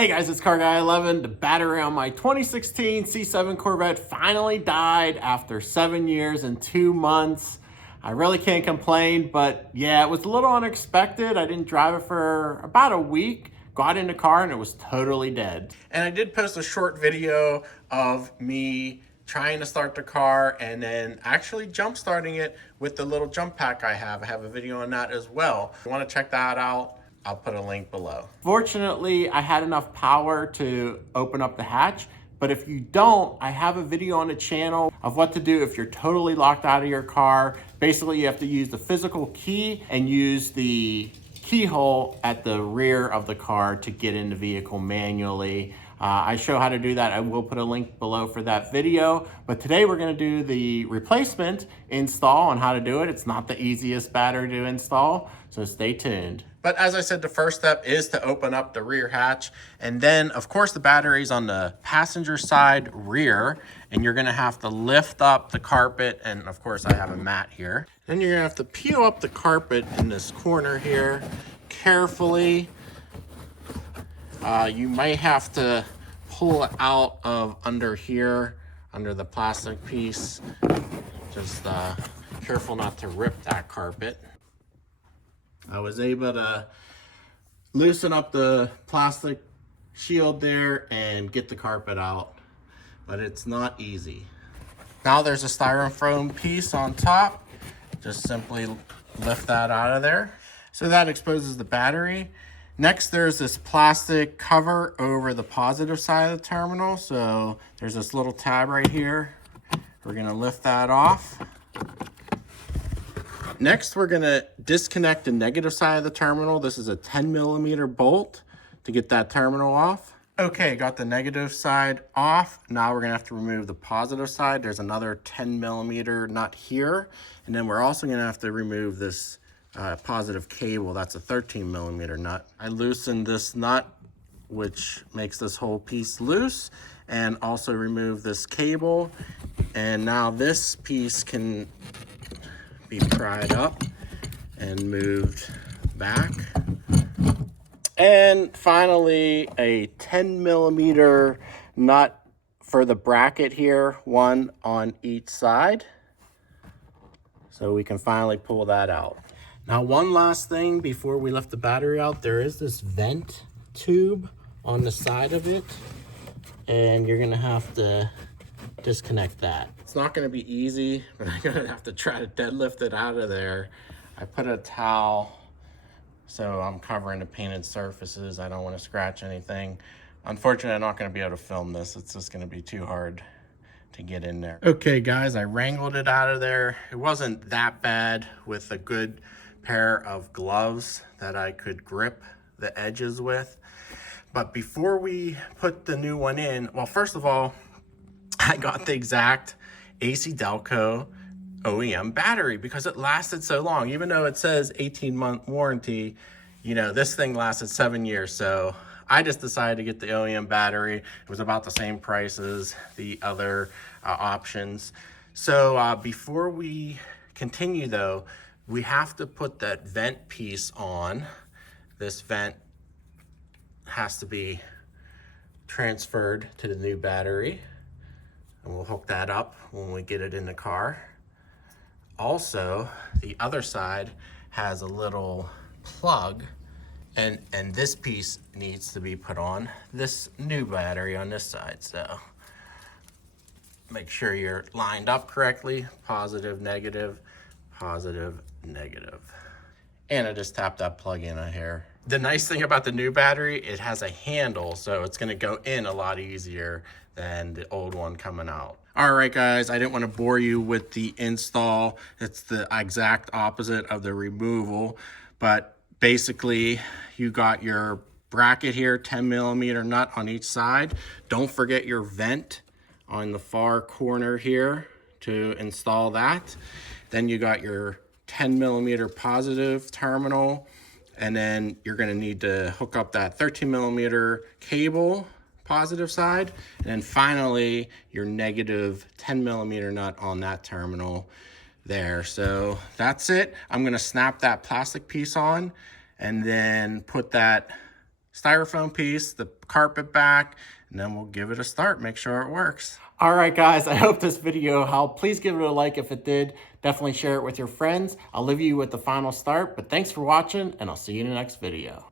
Hey guys, it's Car Guy 11. The battery on my 2016 C7 Corvette finally died after 7 years and 2 months. I really can't complain, but yeah, it was a little unexpected. I didn't drive it for about a week, got in the car and it was totally dead. And I did post a short video of me trying to start the car and then actually jump starting it with the little jump pack I have. I have a video on that as well. If you want to check that out, I'll put a link below. Fortunately, I had enough power to open up the hatch, but if you don't, I have a video on the channel of what to do if you're totally locked out of your car. Basically, you have to use the physical key and use the keyhole at the rear of the car to get in the vehicle manually. I show how to do that. I will put a link below for that video, but today we're gonna do the replacement install on how to do it. It's not the easiest battery to install, so stay tuned. But as I said, the first step is to open up the rear hatch. And then of course the battery's on the passenger side rear, and you're gonna have to lift up the carpet. And of course I have a mat here. Then you're gonna have to peel up the carpet in this corner here carefully. You might have to pull it out of under here, under the plastic piece. Just careful not to rip that carpet. I was able to loosen up the plastic shield there and get the carpet out, but it's not easy. Now there's a styrofoam piece on top. Just simply lift that out of there. So that exposes the battery. Next, there's this plastic cover over the positive side of the terminal. So there's this little tab right here. We're gonna lift that off. Next, we're gonna disconnect the negative side of the terminal. This is a 10mm bolt to get that terminal off. Okay, got the negative side off. Now we're gonna have to remove the positive side. There's another 10mm nut here. And then we're also gonna have to remove this positive cable. That's a 13mm nut. I loosened this nut, which makes this whole piece loose, and also remove this cable. And now this piece can be pried up and moved back. And finally, a 10mm nut for the bracket here, one on each side. So we can finally pull that out. Now, one last thing before we lift the battery out, there is this vent tube on the side of it, and you're gonna have to disconnect that. It's not gonna be easy, but I'm gonna have to try to deadlift it out of there. I put a towel, so I'm covering the painted surfaces. I don't wanna scratch anything. Unfortunately, I'm not gonna be able to film this. It's just gonna be too hard to get in there. Okay guys, I wrangled it out of there. It wasn't that bad with a good pair of gloves that I could grip the edges with. But before we put the new one in, well, first of all, I got the exact AC Delco OEM battery because it lasted so long. Even though it says 18-month warranty, you know, this thing lasted 7 years. So I just decided to get the OEM battery. It was about the same price as the other options. So before we continue though, we have to put that vent piece on. This vent has to be transferred to the new battery, and we'll hook that up when we get it in the car. Also, the other side has a little plug, and this piece needs to be put on this new battery on this side. So make sure you're lined up correctly, positive, negative, positive, negative. And I just tapped that plug in here. The nice thing about the new battery, it has a handle, so it's gonna go in a lot easier than the old one coming out. All right, guys, I didn't want to bore you with the install. It's the exact opposite of the removal, but basically you got your bracket here, 10mm nut on each side. Don't forget your vent on the far corner here to install that. Then you got your 10mm positive terminal, and then you're gonna need to hook up that 13mm cable, positive side, and then finally your negative 10mm nut on that terminal there. So that's it. I'm gonna snap that plastic piece on and then put that styrofoam piece, the carpet back, and then we'll give it a start, make sure it works. All right, guys, I hope this video helped. Please give it a like if it did. Definitely share it with your friends. I'll leave you with the final start, but thanks for watching, and I'll see you in the next video.